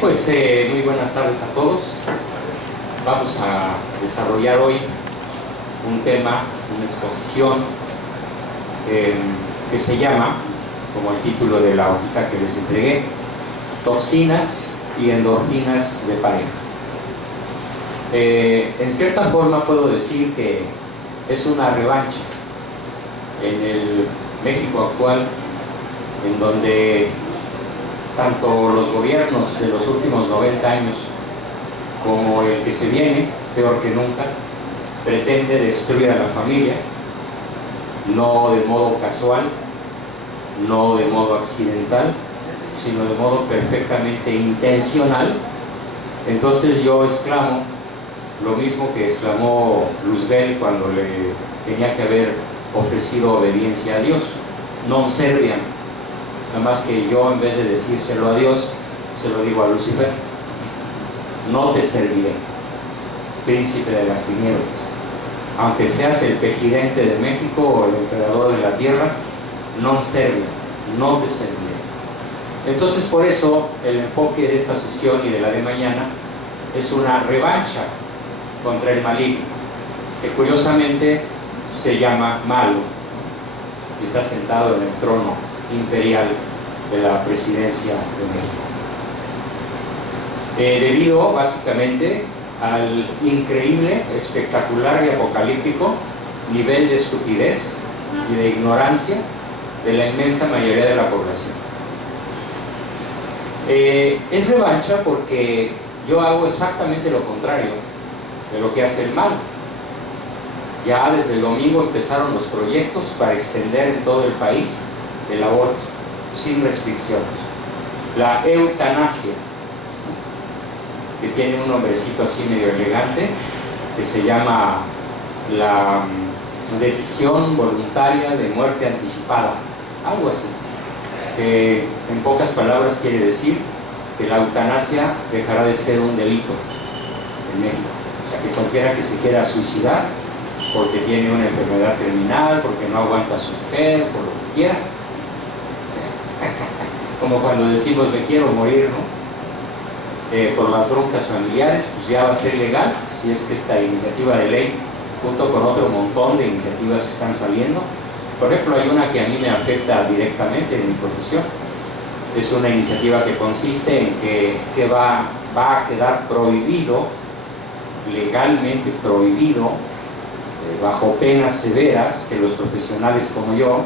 Pues muy buenas tardes a todos. Vamos a desarrollar hoy un tema, una exposición que se llama, como el título de la hojita que les entregué, Toxinas y endorfinas de pareja. En cierta forma puedo decir que es una revancha en el México actual, en donde tanto los gobiernos de los últimos 90 años como el que se viene, peor que nunca, pretende destruir a la familia, no de modo casual, no de modo accidental, sino de modo perfectamente intencional. Entonces yo exclamo lo mismo que exclamó Luzbel cuando le tenía que haber ofrecido obediencia a Dios: non serviam. Nada más que yo, en vez de decírselo a Dios, se lo digo a Lucifer: no te serviré, príncipe de las tinieblas. Aunque seas el presidente de México o el emperador de la tierra, non serviam, no te serviré. Entonces, por eso el enfoque de esta sesión y de la de mañana es una revancha contra el maligno, que curiosamente se llama malo y está sentado en el trono imperial de la presidencia de México. Debido básicamente al increíble, espectacular y apocalíptico nivel de estupidez y de ignorancia de la inmensa mayoría de la población. Es revancha porque yo hago exactamente lo contrario de lo que hace el mal. Ya desde el domingo empezaron los proyectos para extender en todo el país el aborto sin restricciones, la eutanasia, que tiene un nombrecito así medio elegante, que se llama la decisión voluntaria de muerte anticipada, algo así, que en pocas palabras quiere decir que la eutanasia dejará de ser un delito en México. O sea, que cualquiera que se quiera suicidar porque tiene una enfermedad terminal, porque no aguanta a su mujer, por lo que quiera, como cuando decimos me quiero morir, ¿no? Por las broncas familiares, pues ya va a ser legal, si es que esta iniciativa de ley, junto con otro montón de iniciativas que están saliendo. Por ejemplo, hay una que a mí me afecta directamente en mi profesión. Es una iniciativa que consiste en que va a quedar prohibido, legalmente prohibido, bajo penas severas, que los profesionales como yo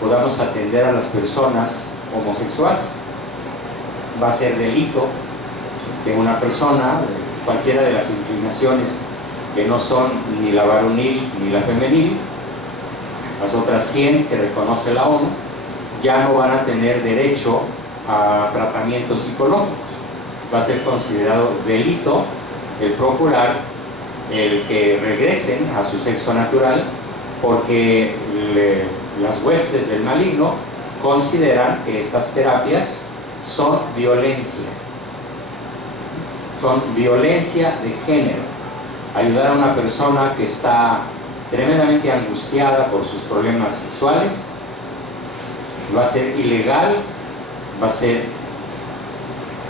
podamos atender a las personas homosexuales. Va a ser delito que una persona, cualquiera de las inclinaciones que no son ni la varonil ni la femenil, las otras 100 que reconoce la ONU, ya no van a tener derecho a tratamientos psicológicos. Va a ser considerado delito el procurar el que regresen a su sexo natural, porque las huestes del maligno consideran que estas terapias son violencia de género. Ayudar a una persona que está tremendamente angustiada por sus problemas sexuales va a ser ilegal, va a ser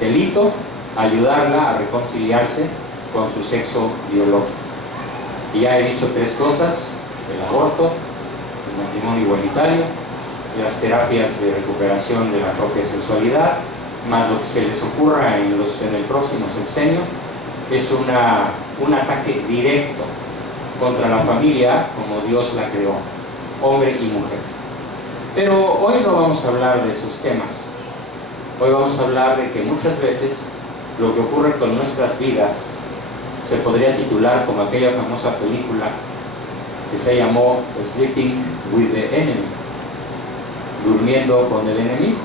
delito ayudarla a reconciliarse con su sexo biológico. Y ya he dicho 3 cosas: el aborto, el matrimonio igualitario, las terapias de recuperación de la propia sexualidad, más lo que se les ocurra en el próximo sexenio. Es un ataque directo contra la familia como Dios la creó, hombre y mujer. Pero hoy no vamos a hablar de esos temas. Hoy vamos a hablar de que muchas veces lo que ocurre con nuestras vidas se podría titular como aquella famosa película que se llamó Sleeping with the Enemy, durmiendo con el enemigo.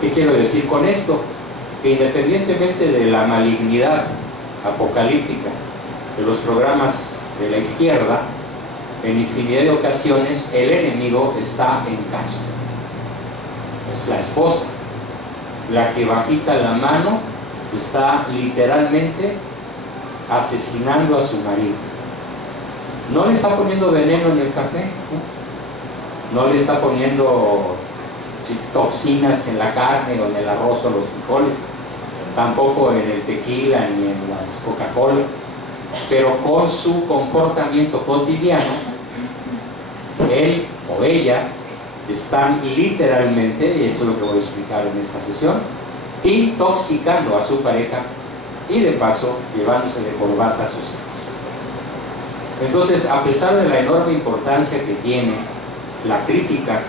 ¿Qué quiero decir con esto? Que independientemente de la malignidad apocalíptica de los programas de la izquierda, en infinidad de ocasiones el enemigo está en casa. Es la esposa, la que bajita la mano está literalmente asesinando a su marido. No le está poniendo veneno en el café, no le está poniendo toxinas en la carne o en el arroz o los frijoles. tampoco en el tequila ni en las Coca-Cola, pero con su comportamiento cotidiano, él o ella están literalmente, y eso es lo que voy a explicar en esta sesión, intoxicando a su pareja y de paso llevándose de corbata a sus hijos. Entonces, a pesar de la enorme importancia que tiene la crítica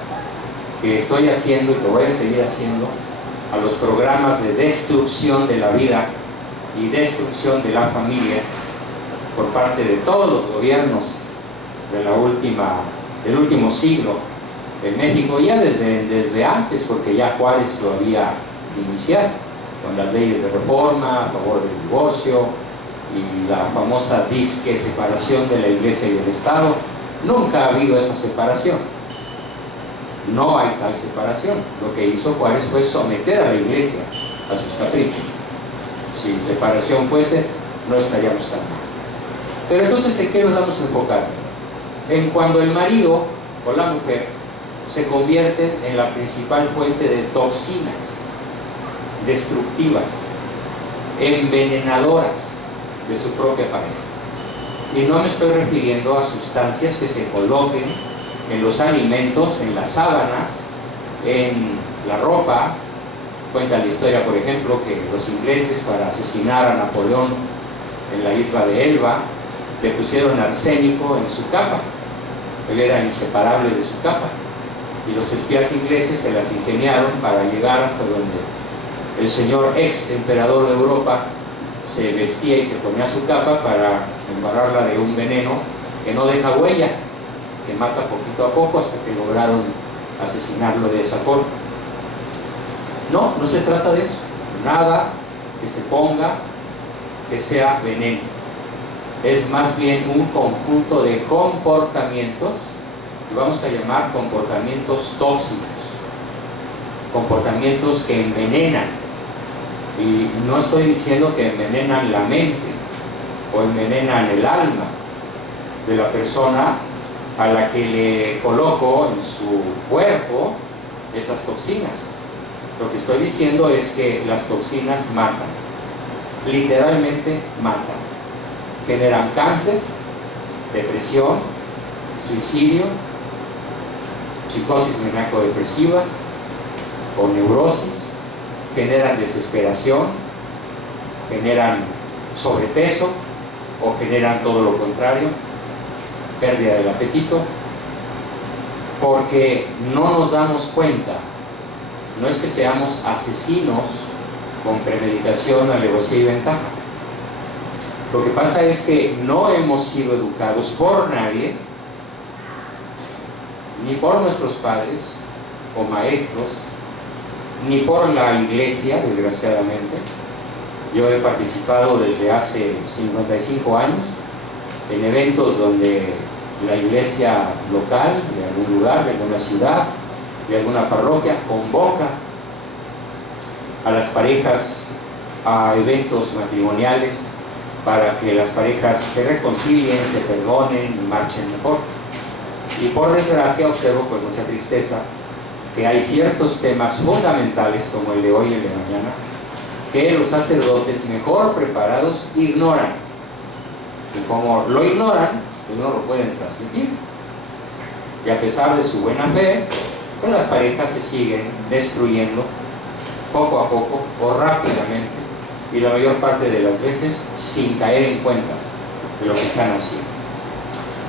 que estoy haciendo y que voy a seguir haciendo a los programas de destrucción de la vida y destrucción de la familia por parte de todos los gobiernos del último siglo en México, ya desde antes, porque ya Juárez lo había iniciado con las leyes de reforma a favor del divorcio y la famosa disque separación de la Iglesia y del Estado. Nunca ha habido esa separación, no hay tal separación. Lo que hizo Juárez fue someter a la Iglesia a sus caprichos. Si separación fuese, no estaríamos tan mal. Pero entonces, ¿en qué nos vamos a enfocar? En cuando el marido o la mujer se convierte en la principal fuente de toxinas destructivas, envenenadoras de su propia pareja. Y no me estoy refiriendo a sustancias que se coloquen en los alimentos, en las sábanas, en la ropa. Cuenta la historia, por ejemplo, que los ingleses, para asesinar a Napoleón en la isla de Elba, le pusieron arsénico en su capa. Él era inseparable de su capa. Y los espías ingleses se las ingeniaron para llegar hasta donde el señor ex emperador de Europa se vestía y se ponía su capa para embarrarla de un veneno que no deja huella, que mata poquito a poco hasta que lograron asesinarlo de esa forma. No, no se trata de eso. Nada que se ponga que sea veneno. Es más bien un conjunto de comportamientos que vamos a llamar comportamientos tóxicos, comportamientos que envenenan. Y no estoy diciendo que envenenan la mente o envenenan el alma de la persona a la que le coloco en su cuerpo esas toxinas. Lo que estoy diciendo es que las toxinas matan, literalmente matan. Generan cáncer, depresión, suicidio, psicosis maníaco-depresivas o neurosis, generan desesperación, generan sobrepeso o generan todo lo contrario, pérdida del apetito, porque no nos damos cuenta. No es que seamos asesinos con premeditación, alevosía y ventaja. Lo que pasa es que no hemos sido educados por nadie, ni por nuestros padres o maestros, ni por la iglesia, desgraciadamente. Yo he participado desde hace 55 años en eventos donde la iglesia local, de algún lugar, de alguna ciudad, de alguna parroquia, convoca a las parejas a eventos matrimoniales para que las parejas se reconcilien, se perdonen y marchen mejor. Y por desgracia observo con mucha tristeza que hay ciertos temas fundamentales, como el de hoy y el de mañana, que los sacerdotes mejor preparados ignoran. Y como lo ignoran, pues no lo pueden transmitir. Y a pesar de su buena fe, pues las parejas se siguen destruyendo poco a poco o rápidamente, y la mayor parte de las veces sin caer en cuenta de lo que están haciendo.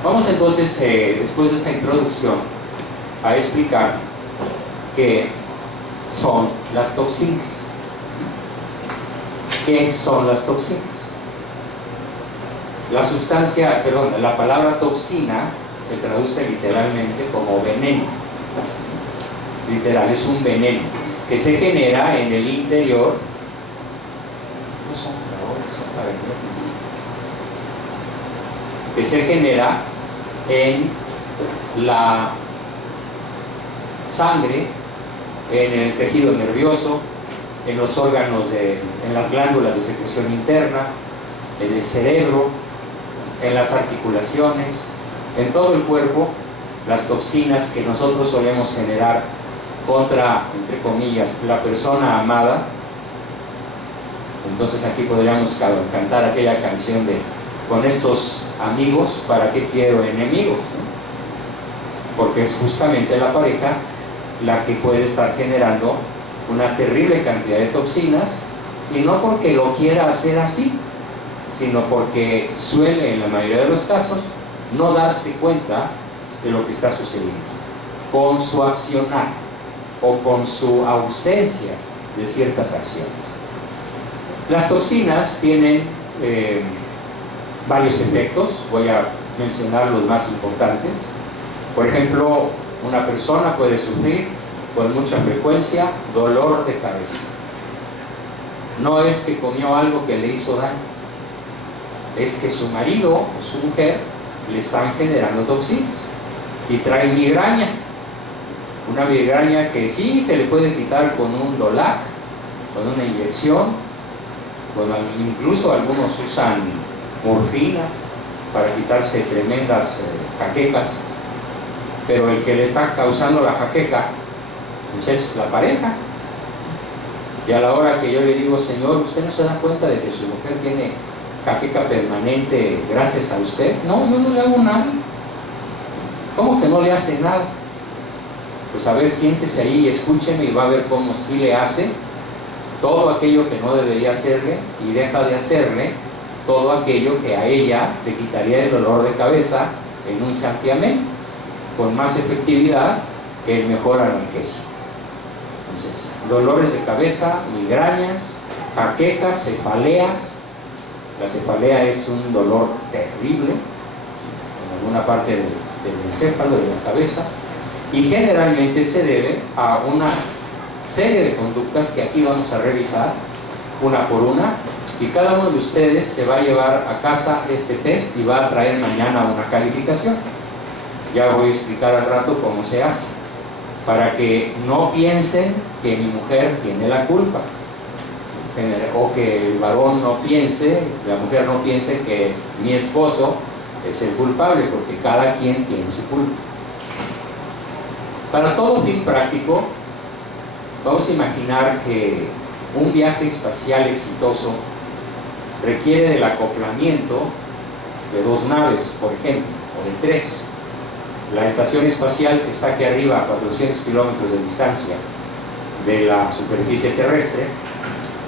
Vamos entonces, después de esta introducción, a explicar qué son las toxinas. ¿Qué son las toxinas? La palabra toxina se traduce literalmente como veneno. Literal, es un veneno que se genera en el interior. No son flores, son parásitos. Que se genera en la sangre, en el tejido nervioso, en los órganos, en las glándulas de secreción interna, en el cerebro, en las articulaciones, en todo el cuerpo. Las toxinas que nosotros solemos generar contra, entre comillas, la persona amada, Entonces aquí podríamos cantar aquella canción de: con estos amigos, ¿para qué quiero enemigos? ¿No? Porque es justamente la pareja la que puede estar generando una terrible cantidad de toxinas, y no porque lo quiera hacer así, sino porque suele, en la mayoría de los casos, no darse cuenta de lo que está sucediendo con su accionar o con su ausencia de ciertas acciones. Las toxinas tienen varios efectos. Voy a mencionar los más importantes. Por ejemplo, una persona puede sufrir con mucha frecuencia dolor de cabeza. No es que comió algo que le hizo daño, es que su marido o su mujer le están generando toxinas y trae migraña. Una migraña que sí se le puede quitar con un Dolac, con una inyección, incluso algunos usan morfina para quitarse tremendas jaquecas, pero el que le está causando la jaqueca pues es la pareja. Y a la hora que yo le digo: Señor, ¿usted no se da cuenta de que su mujer tiene jaqueca permanente gracias a usted? No, yo no le hago nada. ¿Cómo que no le hace nada? Pues a ver, siéntese ahí y escúcheme, y va a ver cómo sí le hace todo aquello que no debería hacerle, y deja de hacerle todo aquello que a ella le quitaría el dolor de cabeza en un santiamén, con más efectividad que el mejor analgésico. Entonces, dolores de cabeza, migrañas, jaquecas, cefaleas. La cefalea es un dolor terrible en alguna parte del encéfalo, de la cabeza, y generalmente se debe a una serie de conductas que aquí vamos a revisar una por una, y cada uno de ustedes se va a llevar a casa este test y va a traer mañana una calificación. Ya voy a explicar al rato cómo se hace, para que no piensen que mi mujer tiene la culpa, o que el varón no piense, la mujer no piense que mi esposo es el culpable, porque cada quien tiene su culpa. Para todo fin práctico, vamos a imaginar que un viaje espacial exitoso requiere del acoplamiento de 2 naves, por ejemplo, o de 3. La estación espacial, que está aquí arriba a 400 kilómetros de distancia de la superficie terrestre,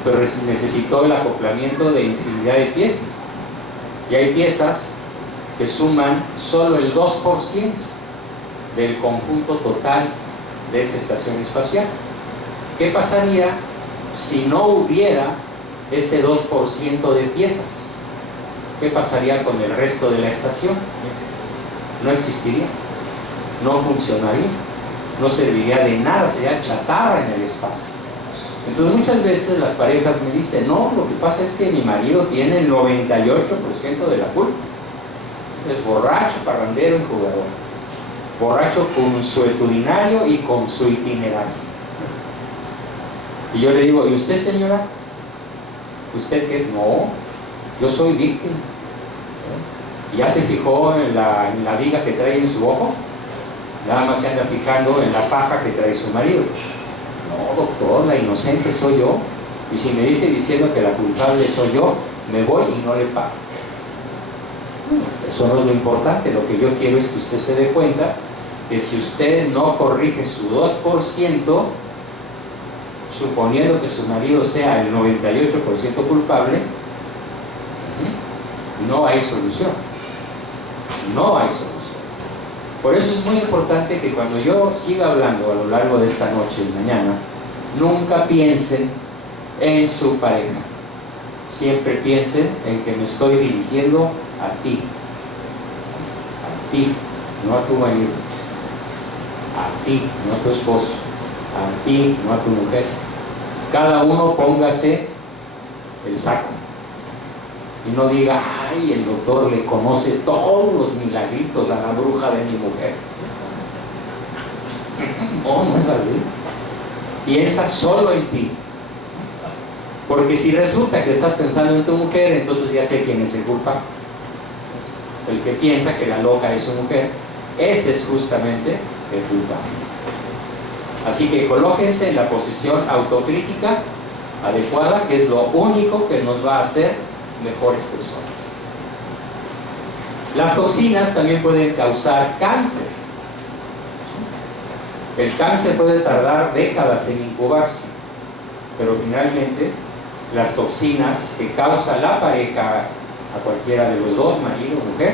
pero necesitó el acoplamiento de infinidad de piezas. Y hay piezas que suman solo el 2% del conjunto total de esa estación espacial. ¿Qué pasaría si no hubiera ese 2% de piezas? ¿Qué pasaría con el resto de la estación? No existiría, no funcionaría, no serviría de nada, sería chatarra en el espacio. Entonces muchas veces las parejas me dicen: no, lo que pasa es que mi marido tiene el 98% de la culpa. Es borracho, parrandero y jugador. Borracho consuetudinario y con su itinerario. Y yo le digo: ¿y usted, señora? ¿Usted qué es? No, yo soy víctima. ¿Ya se fijó en la viga que trae en su ojo? Nada más se anda fijando en la paja que trae su marido. No, doctor, la inocente soy yo. Y si me dice diciendo que la culpable soy yo, me voy y no le pago. Eso no es lo importante. Lo que yo quiero es que usted se dé cuenta que si usted no corrige su 2%, suponiendo que su marido sea el 98% culpable, no hay solución. No hay solución. Por eso es muy importante que cuando yo siga hablando a lo largo de esta noche y mañana, nunca piensen en su pareja. Siempre piensen en que me estoy dirigiendo a ti. A ti, no a tu marido. A ti, no a tu esposo. A ti, no a tu mujer. Cada uno póngase el saco. Y no diga: ay, el doctor le conoce todos los milagritos a la bruja de mi mujer. No, no es así. Piensa solo en ti. Porque si resulta que estás pensando en tu mujer, entonces ya sé quién es el culpable. El que piensa que la loca es su mujer, ese es justamente el culpable. Así que colóquense en la posición autocrítica adecuada, que es lo único que nos va a hacer mejores personas. Las toxinas también pueden causar cáncer. El cáncer puede tardar décadas en incubarse, pero finalmente las toxinas que causa la pareja a cualquiera de los dos, marido o mujer,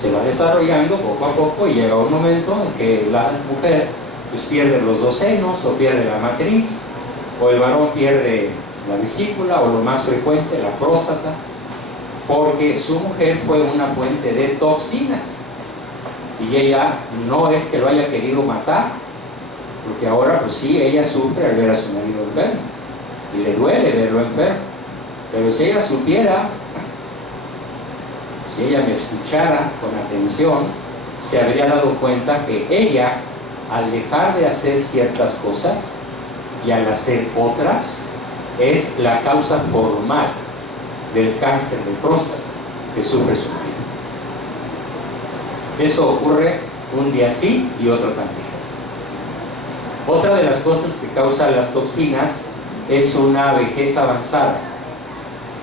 se va desarrollando poco a poco y llega un momento en que la mujer pues pierde los dos senos o pierde la matriz, o el varón pierde la vesícula, o lo más frecuente, la próstata, porque su mujer fue una fuente de toxinas y ella no es que lo haya querido matar, porque ahora pues sí, ella sufre al ver a su marido enfermo y le duele verlo enfermo, pero si ella supiera, si ella me escuchara con atención, se habría dado cuenta que ella, al dejar de hacer ciertas cosas y al hacer otras, es la causa formal del cáncer de próstata que sufre su marido. Eso ocurre un día sí y otro también. Otra de las cosas que causan las toxinas es una vejez avanzada.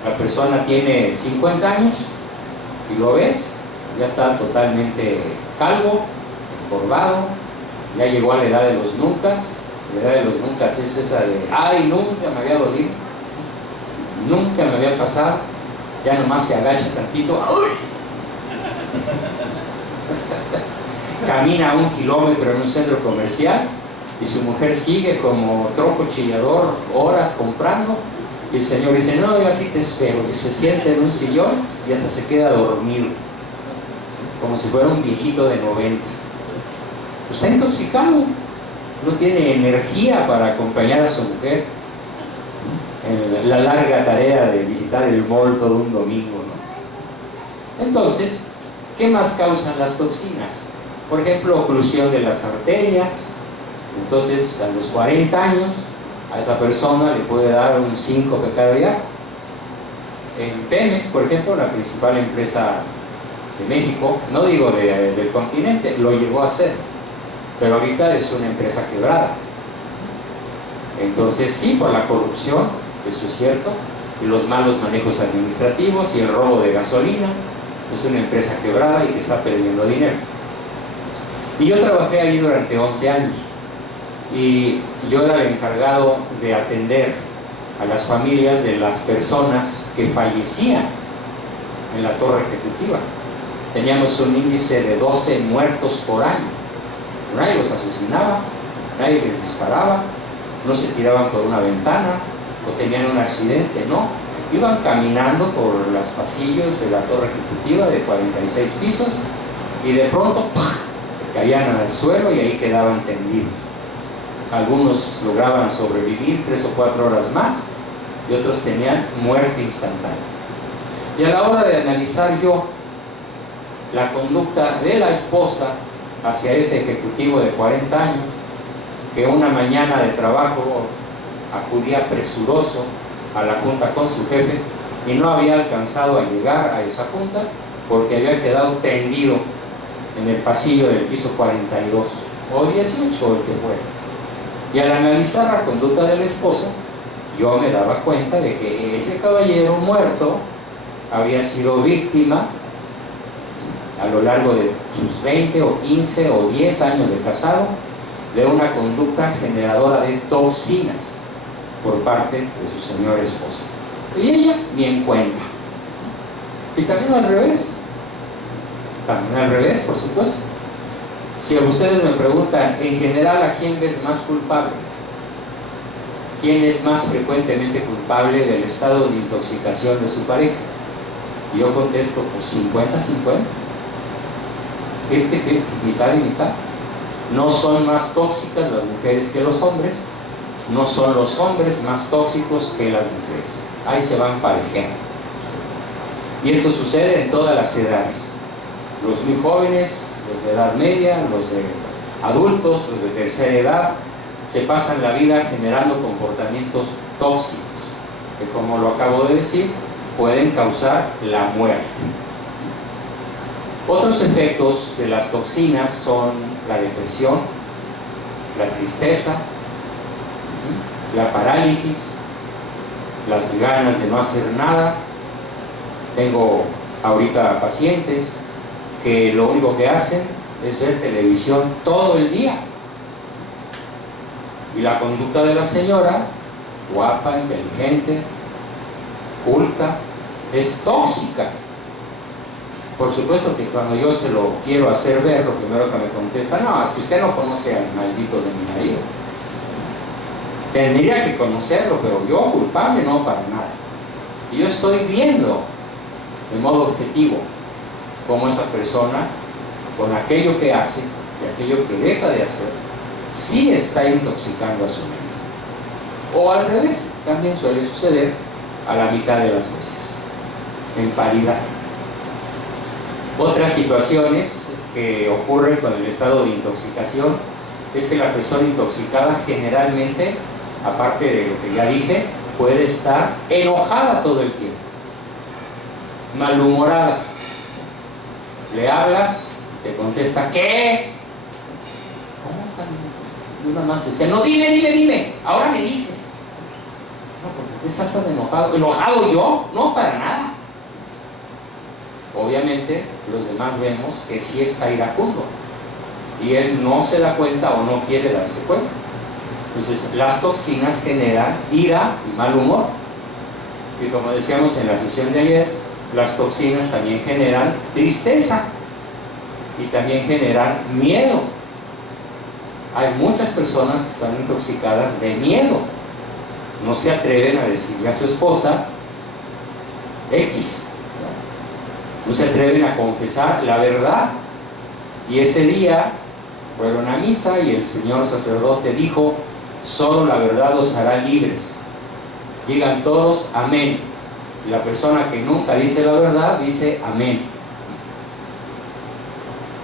La persona tiene 50 años y lo ves, ya está totalmente calvo, encorvado, ya llegó a la edad de los nuncas. La edad de los nuncas es esa de, ay, nunca me había dolido, nunca me había pasado, ya nomás se agacha tantito, ¡ay! Camina 1 kilómetro en un centro comercial y su mujer sigue como troco chillador horas comprando, y el señor dice, no, yo aquí te espero, y se siente en un sillón y hasta se queda dormido, como si fuera un viejito de 90. Está intoxicado, no tiene energía para acompañar a su mujer en la larga tarea de visitar el mall todo un domingo, ¿no? Entonces, ¿qué más causan las toxinas? Por ejemplo, oclusión de las arterias. Entonces, a los 40 años, a esa persona le puede dar un síncope cardíaco. En Pemex, por ejemplo, la principal empresa de México, no digo del continente, lo llegó a hacer, pero ahorita es una empresa quebrada. Entonces sí, por la corrupción, eso es cierto, y los malos manejos administrativos y el robo de gasolina, es una empresa quebrada y que está perdiendo dinero. Y yo trabajé ahí durante 11 años y yo era el encargado de atender a las familias de las personas que fallecían en la torre ejecutiva. Teníamos un índice de 12 muertos por año. Nadie los asesinaba, nadie les disparaba, no se tiraban por una ventana o tenían un accidente, no. Iban caminando por los pasillos de la torre ejecutiva de 46 pisos y de pronto ¡pah!, caían al suelo y ahí quedaban tendidos. Algunos lograban sobrevivir 3 o 4 horas más y otros tenían muerte instantánea. Y a la hora de analizar yo la conducta de la esposa hacia ese ejecutivo de 40 años, que una mañana de trabajo acudía presuroso a la junta con su jefe y no había alcanzado a llegar a esa junta porque había quedado tendido en el pasillo del piso 42 o 18 o el que fuera. Y al analizar la conducta de la esposa, yo me daba cuenta de que ese caballero muerto había sido víctima a lo largo de sus 20 o 15 o 10 años de casado de una conducta generadora de toxinas por parte de su señora esposa. Y ella ni en cuenta. Y también al revés, por supuesto. Si ustedes me preguntan, en general, ¿a quién ves más culpable? ¿Quién es más frecuentemente culpable del estado de intoxicación de su pareja? Y yo contesto, pues 50-50. 50-50, mitad y mitad. No son más tóxicas las mujeres que los hombres, no son los hombres más tóxicos que las mujeres. Ahí se van parejeando. Y esto sucede en todas las edades. Los muy jóvenes, los de edad media, los de adultos, los de tercera edad, se pasan la vida generando comportamientos tóxicos, que como lo acabo de decir, pueden causar la muerte. Otros efectos de las toxinas son la depresión, la tristeza, la parálisis, las ganas de no hacer nada. Tengo ahorita pacientes que lo único que hacen es ver televisión todo el día. Y la conducta de la señora, guapa, inteligente, culta, es tóxica. Por supuesto que cuando yo se lo quiero hacer ver, lo primero que me contesta, no, es que usted no conoce al maldito de mi marido. Tendría que conocerlo, pero yo culpable no para nada. Y yo estoy viendo de modo objetivo cómo esa persona, con aquello que hace y aquello que deja de hacer, sí está intoxicando a su mente. O al revés, también suele suceder a la mitad de las veces, en paridad. Otras situaciones que ocurren con el estado de intoxicación es que la persona intoxicada generalmente, aparte de lo que ya dije, puede estar enojada todo el tiempo, malhumorada. Le hablas, te contesta, ¿qué? ¿Cómo están? Y una más decía, no, dime, ahora me dices. No, ¿por qué estás tan enojado? ¿Enojado yo? No, para nada. Obviamente los demás vemos que sí está iracundo y él no se da cuenta o no quiere darse cuenta. Entonces las toxinas generan ira y mal humor, y como decíamos en la sesión de ayer, las toxinas también generan tristeza y también generan miedo. Hay muchas personas que están intoxicadas de miedo, no se atreven a decirle a su esposa X, no se atreven a confesar la verdad. Y ese día fueron a misa y el señor sacerdote dijo, solo la verdad os hará libres. Digan todos amén. Y la persona que nunca dice la verdad dice amén.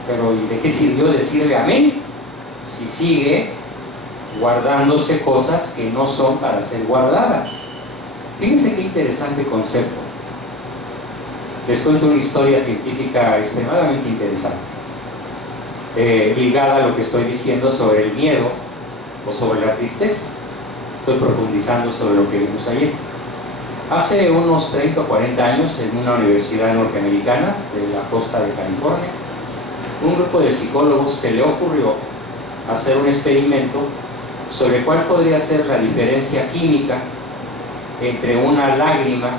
Pero ¿y de qué sirvió decirle amén si sigue guardándose cosas que no son para ser guardadas? Fíjense qué interesante concepto. Les cuento una historia científica extremadamente interesante, ligada a lo que estoy diciendo sobre el miedo o sobre la tristeza. Estoy profundizando sobre lo que vimos ayer. Hace unos 30 o 40 años, en una universidad norteamericana de la costa de California, un grupo de psicólogos se le ocurrió hacer un experimento sobre cuál podría ser la diferencia química entre una lágrima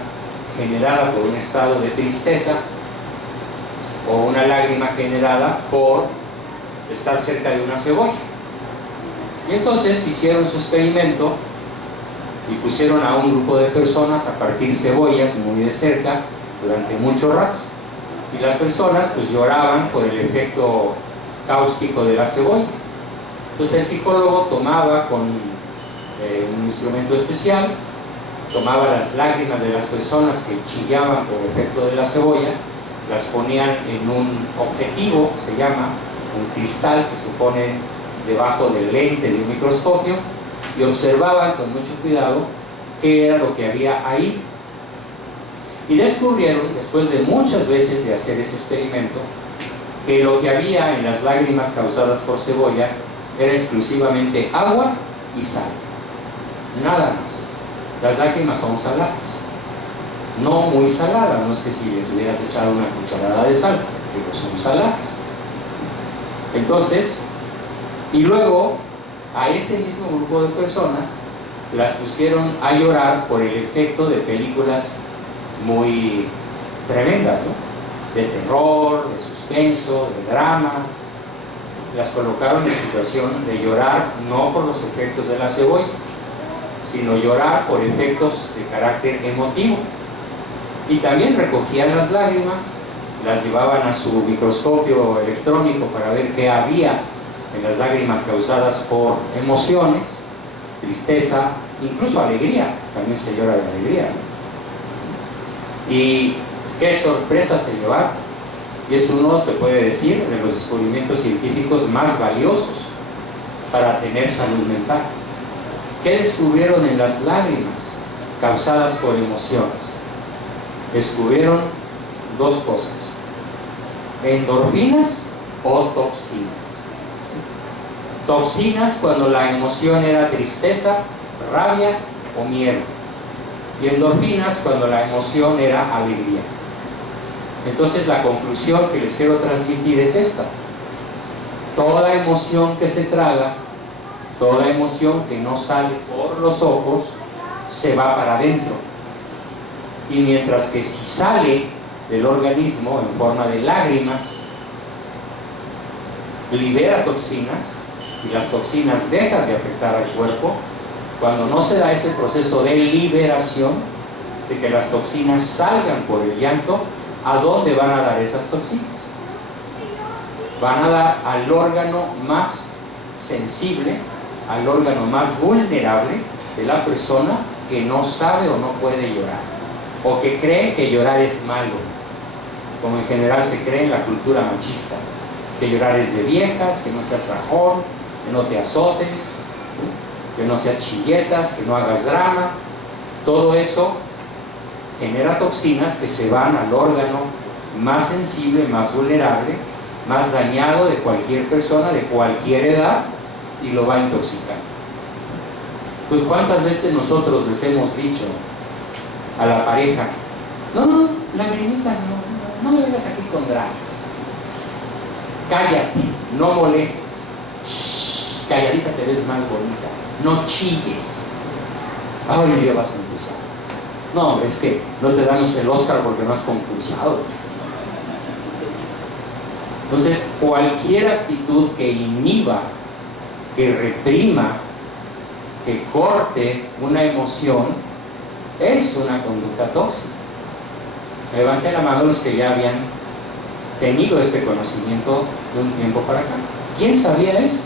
generada por un estado de tristeza o una lágrima generada por estar cerca de una cebolla. Y entonces hicieron su experimento y pusieron a un grupo de personas a partir cebollas muy de cerca durante mucho rato, y las personas pues lloraban por el efecto cáustico de la cebolla. Entonces el psicólogo tomaba con un instrumento especial, tomaba las lágrimas de las personas que chillaban por efecto de la cebolla, las ponían en un objetivo, se llama un cristal que se pone debajo del lente de un microscopio, y observaban con mucho cuidado qué era lo que había ahí. Y descubrieron, después de muchas veces de hacer ese experimento, que lo que había en las lágrimas causadas por cebolla era exclusivamente agua y sal, nada más. Las lágrimas son saladas, no muy saladas, no es que si les hubieras echado una cucharada de sal, pero son saladas. Entonces, y luego a ese mismo grupo de personas las pusieron a llorar por el efecto de películas muy tremendas, ¿no? De terror, de suspenso, de drama. Las colocaron en situación de llorar no por los efectos de la cebolla, sino llorar por efectos de carácter emotivo. Y también recogían las lágrimas, las llevaban a su microscopio electrónico para ver qué había en las lágrimas causadas por emociones, tristeza, incluso alegría. También se llora de alegría, ¿no? Y qué sorpresa se llevaron. Y es uno, se puede decir, de los descubrimientos científicos más valiosos para tener salud mental. ¿Qué descubrieron en las lágrimas causadas por emociones? Descubrieron dos cosas: endorfinas o toxinas. Toxinas cuando la emoción era tristeza, rabia o miedo. y endorfinas cuando la emoción era alegría. Entonces la conclusión que les quiero transmitir es esta: toda emoción que se traga, toda emoción que no sale por los ojos, se va para adentro, y mientras que si sale del organismo en forma de lágrimas, libera toxinas, y las toxinas dejan de afectar al cuerpo. Cuando no se da ese proceso de liberación, de que las toxinas salgan por el llanto, ¿a dónde van a dar esas toxinas? Van a dar al órgano más sensible, al órgano más vulnerable de la persona, que no sabe o no puede llorar, o que cree que llorar es malo, como en general se cree en la cultura machista, que llorar es de viejas, que no seas rajón, que no te azotes, ¿sí?, que no seas chilletas, que no hagas drama. Todo eso genera toxinas que se van al órgano más sensible, más vulnerable, más dañado de cualquier persona, de cualquier edad, y lo va a intoxicar. Pues ¿cuántas veces nosotros les hemos dicho a la pareja: no, lagrimitas no me vengas aquí con dramas, cállate, no molestes, shh, calladita te ves más bonita, no chilles? Ay, ya vas a empezar. No, hombre, es que no te damos el Oscar porque no has concursado. Entonces, cualquier actitud que inhiba, que reprima, que corte una emoción, es una conducta tóxica. Levanten la mano los que ya habían tenido este conocimiento de un tiempo para acá. ¿Quién sabía esto?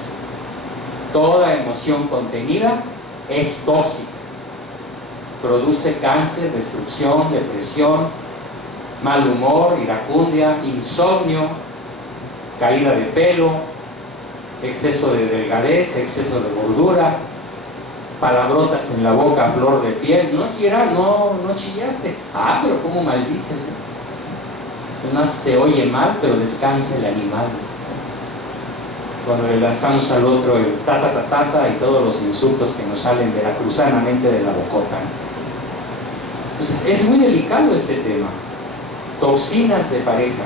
Toda emoción contenida es tóxica. Produce cáncer, destrucción, depresión, mal humor, iracundia, insomnio, caída de pelo, exceso de delgadez, exceso de gordura, palabrotas en la boca a flor de piel. No chillaste. Ah, pero ¿cómo maldices? Además se oye mal, pero descansa el animal. Cuando le lanzamos al otro el ta y todos los insultos que nos salen veracruzanamente de la bocota. Pues es muy delicado este tema. Toxinas de pareja.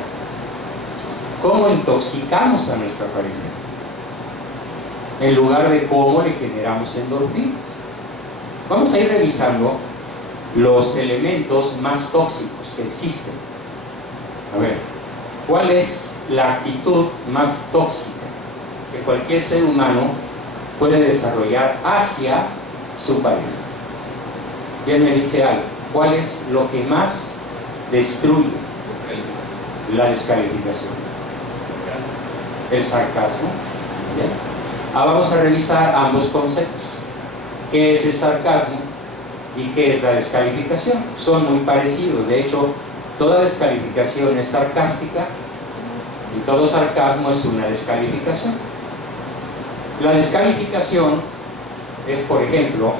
¿Cómo intoxicamos a nuestra pareja? En lugar de cómo le generamos endorfinas. Vamos a ir revisando los elementos más tóxicos que existen. A ver, ¿cuál es la actitud más tóxica que cualquier ser humano puede desarrollar hacia su pareja? ¿Quién me dice algo? ¿Cuál es lo que más destruye? La descalificación. El sarcasmo. ¿Bien? Ahora vamos a revisar ambos conceptos. ¿Qué es el sarcasmo y qué es la descalificación? Son muy parecidos. De hecho, toda descalificación es sarcástica y todo sarcasmo es una descalificación. La descalificación es, por ejemplo,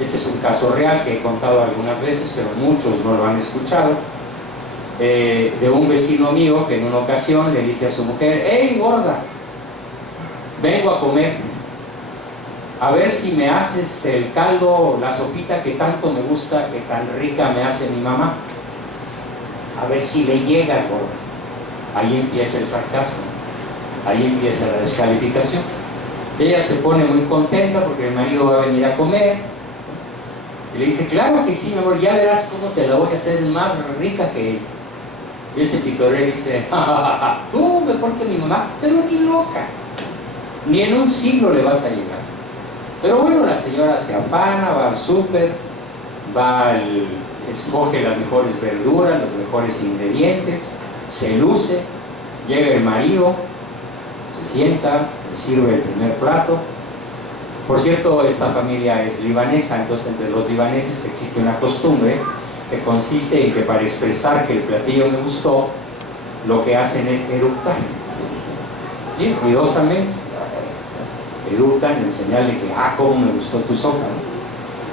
este es un caso real que he contado algunas veces, pero muchos no lo han escuchado, de un vecino mío que en una ocasión le dice a su mujer: ¡Hey, gorda! Vengo a comer, a ver si me haces el caldo, la sopita que tanto me gusta, que tan rica me hace mi mamá. A ver si le llegas, gorda. Ahí empieza el sarcasmo, ahí empieza la descalificación. Ella se pone muy contenta porque el marido va a venir a comer y le dice: claro que sí, mi amor, ya verás cómo te la voy a hacer más rica que él. Y ese picoré dice: ja, ja, ja, ja, tú mejor que mi mamá, pero ni loca, ni en un siglo le vas a llegar. Pero bueno, la señora se afana, va al súper, escoge las mejores verduras, los mejores ingredientes, se luce, llega el marido, se sienta, le sirve el primer plato. Por cierto, esta familia es libanesa, entonces entre los libaneses existe una costumbre que consiste en que para expresar que el platillo me gustó, lo que hacen es eructar, ¿sí? Ruidosamente eructan en señal de que: ah, cómo me gustó tu sopa, ¿no?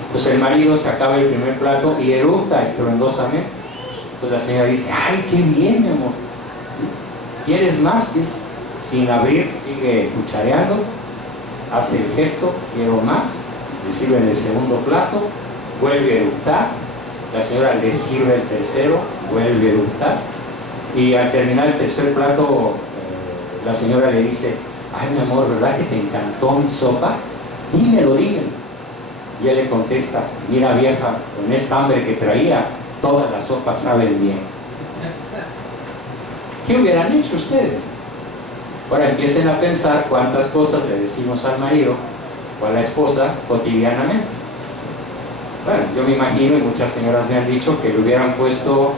Entonces el marido se acaba el primer plato y eructa estruendosamente. Entonces la señora dice: ay, qué bien, mi amor, ¿sí? ¿Quieres más? ¿Sí? Sin abrir, sigue cuchareando, hace el gesto: quiero más. Le sirven el segundo plato, vuelve a eructar la señora le sirve el tercero, vuelve a eructar, y al terminar el tercer plato, la señora le dice: ay, mi amor, ¿verdad que te encantó mi sopa? Dímelo, dímelo. Y él le contesta: mira, vieja, con esta hambre que traía, todas las sopas saben bien. ¿Qué hubieran hecho ustedes? Ahora empiecen a pensar cuántas cosas le decimos al marido o a la esposa cotidianamente. Bueno, yo me imagino, y muchas señoras me han dicho, que le hubieran puesto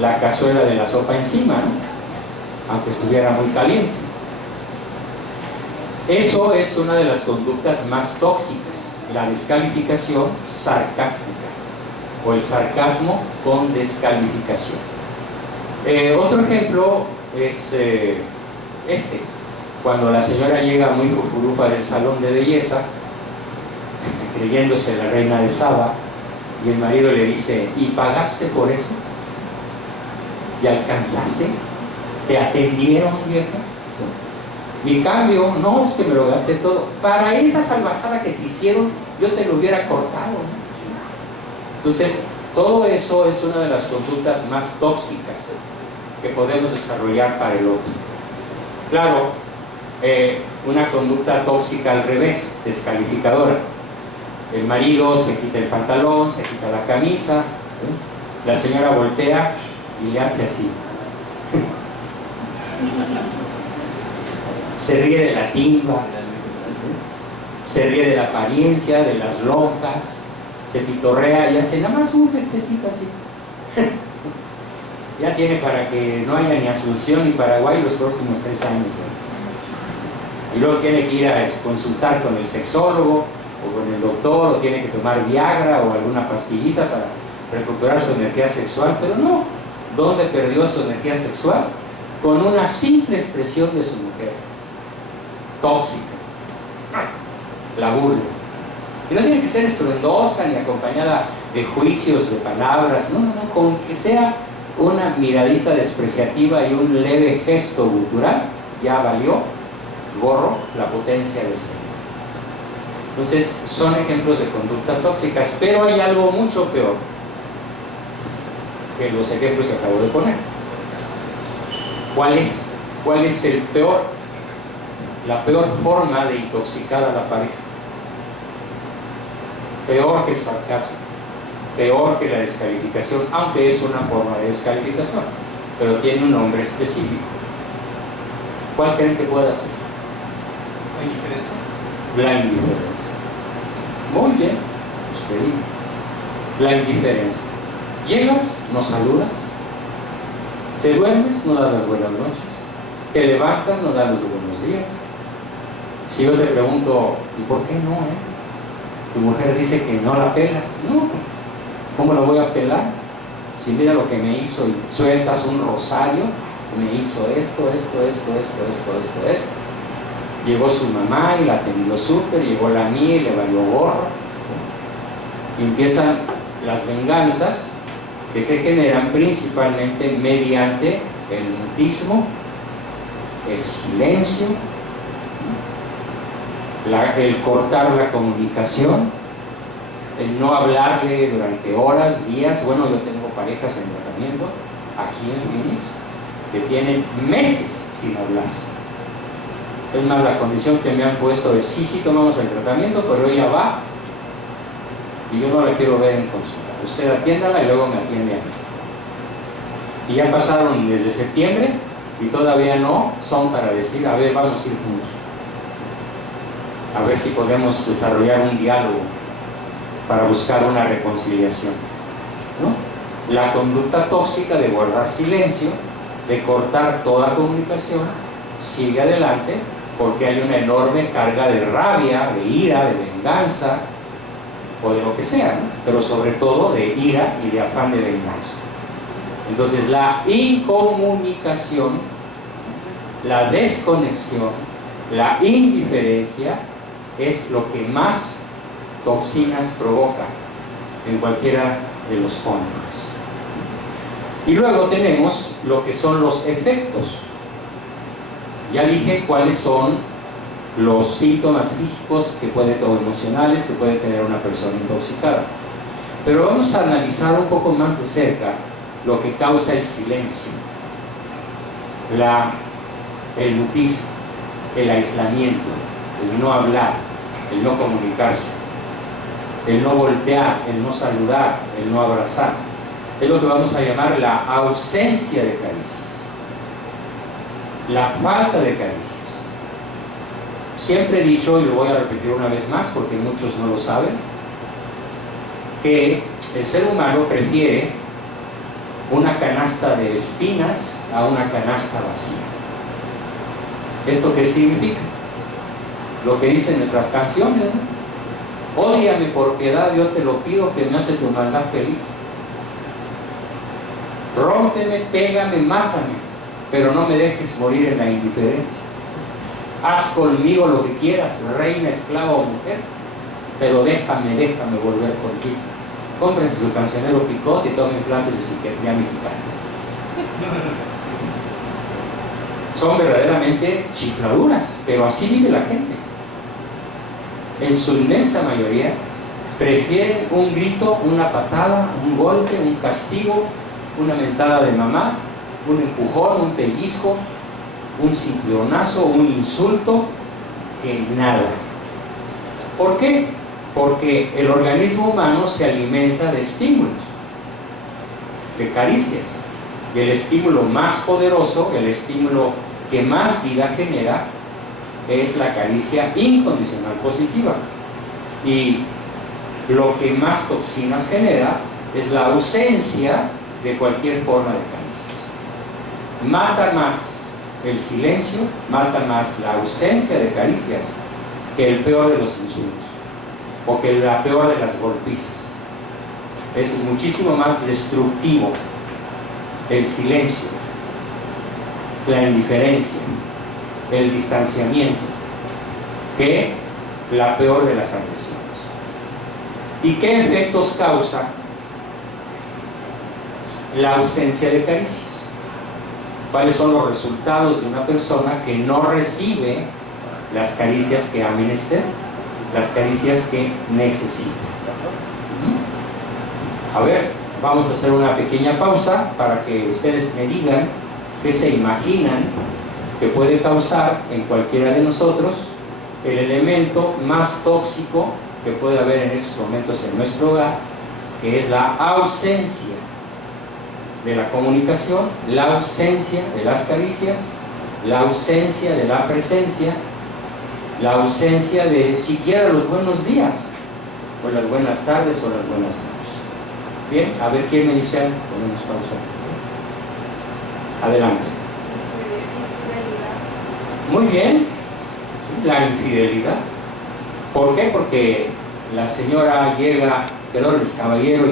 la cazuela de la sopa encima, ¿no? Aunque estuviera muy caliente. Eso es una de las conductas más tóxicas, la descalificación sarcástica o el sarcasmo con descalificación. Otro ejemplo es cuando la señora llega muy fufurufa del salón de belleza, creyéndose la reina de Saba, y el marido le dice: ¿y pagaste por eso? ¿Y alcanzaste? ¿Te atendieron, vieja? Mi cambio, no, es que me lo gasté todo. Para esa salvajada que te hicieron, yo te lo hubiera cortado, ¿no? Entonces, todo eso es una de las conductas más tóxicas que podemos desarrollar para el otro. Claro, una conducta tóxica al revés, descalificadora. El marido se quita el pantalón, se quita la camisa, la señora voltea y le hace así. Se ríe de la timba, se ríe de la apariencia, de las lonjas, se pitorrea y hace nada más un gestecito así. Ya tiene para que no haya ni Asunción ni Paraguay los próximos 3 años. Y luego tiene que ir a consultar con el sexólogo o con el doctor, o tiene que tomar Viagra o alguna pastillita para recuperar su energía sexual. Pero no, ¿dónde perdió su energía sexual? Con una simple expresión de su mujer. Tóxica. La burla. Y no tiene que ser estruendosa ni acompañada de juicios, de palabras. No, con que sea una miradita despreciativa y un leve gesto gutural, ya valió gorro la potencia del Señor. Entonces, son ejemplos de conductas tóxicas, pero hay algo mucho peor que los ejemplos que acabo de poner. ¿Cuál es el peor? La peor forma de intoxicar a la pareja. Peor que el sarcasmo, peor que la descalificación, aunque es una forma de descalificación, pero tiene un nombre específico. ¿Cuál creen que pueda ser? La indiferencia. Muy bien, usted dijo. La indiferencia. Llegas, no saludas. Te duermes, no das las buenas noches. Te levantas, no das los buenos días. Si yo te pregunto: ¿y por qué no? Tu mujer dice que no la pelas. No, ¿cómo la voy a pelar? Si mira lo que me hizo, y sueltas un rosario, me hizo esto. Llegó su mamá y la atendió súper, llegó la mía y le valió gorro. Y empiezan las venganzas que se generan principalmente mediante el mutismo, el silencio, el cortar la comunicación, el no hablarle durante horas, días. Bueno, yo tengo parejas en tratamiento aquí en Phoenix que tienen meses sin hablarse. Es más, la condición que me han puesto es: sí tomamos el tratamiento, pero ella va y yo no la quiero ver en consulta. Usted atiéndala y luego me atiende a mí. Y ya pasaron desde septiembre y todavía no son para decir: a ver, vamos a ir juntos, a ver si podemos desarrollar un diálogo para buscar una reconciliación, ¿no? La conducta tóxica de guardar silencio, de cortar toda comunicación, sigue adelante porque hay una enorme carga de rabia, de ira, de venganza, o de lo que sea, ¿no? Pero sobre todo de ira y de afán de venganza. Entonces, la incomunicación, la desconexión, la indiferencia es lo que más toxinas provoca en cualquiera de los cónyuges. Y luego tenemos lo que son los efectos. Ya dije cuáles son los síntomas físicos o emocionales que puede tener una persona intoxicada. Pero vamos a analizar un poco más de cerca lo que causa el silencio, el mutismo, el aislamiento, el no hablar, el no comunicarse, el no voltear, el no saludar, el no abrazar. Es lo que vamos a llamar la ausencia de caricias, la falta de caricias. Siempre he dicho, y lo voy a repetir una vez más porque muchos no lo saben, que el ser humano prefiere una canasta de espinas a una canasta vacía. ¿Esto qué significa? Lo que dicen nuestras canciones, ¿no? Ódiame por piedad, yo te lo pido, que me hace tu maldad feliz. Rómpeme, pégame, mátame, pero no me dejes morir en la indiferencia. Haz conmigo lo que quieras, reina, esclava o mujer, pero déjame volver contigo. Cómprense su cancionero Picot y tomen clases de psiquiatría mexicana. Son verdaderamente chifladuras, pero así vive la gente. En su inmensa mayoría prefieren un grito, una patada, un golpe, un castigo, una mentada de mamá, un empujón, un pellizco, un cinturonazo, un insulto, que nada. ¿Por qué? Porque el organismo humano se alimenta de estímulos, de caricias. Y el estímulo más poderoso, el estímulo que más vida genera, es la caricia incondicional positiva. Y lo que más toxinas genera es la ausencia de cualquier forma de caricias. Mata más el silencio, mata más la ausencia de caricias que el peor de los insultos o que la peor de las golpizas. Es muchísimo más destructivo el silencio, la indiferencia, el distanciamiento, que la peor de las agresiones. ¿Y qué efectos causa la ausencia de caricias? ¿Cuáles son los resultados de una persona que no recibe las caricias que ha menester, las caricias que necesita? A ver, vamos a hacer una pequeña pausa para que ustedes me digan qué se imaginan que puede causar en cualquiera de nosotros el elemento más tóxico que puede haber en estos momentos en nuestro hogar, que es la ausencia de la comunicación, la ausencia de las caricias, la ausencia de la presencia, la ausencia de siquiera los buenos días, o las buenas tardes o las buenas noches. Bien, a ver quién me dice algo. Ponemos pausa. Adelante. Muy bien, la infidelidad. ¿Por qué? Porque la señora llega, perdón, el caballero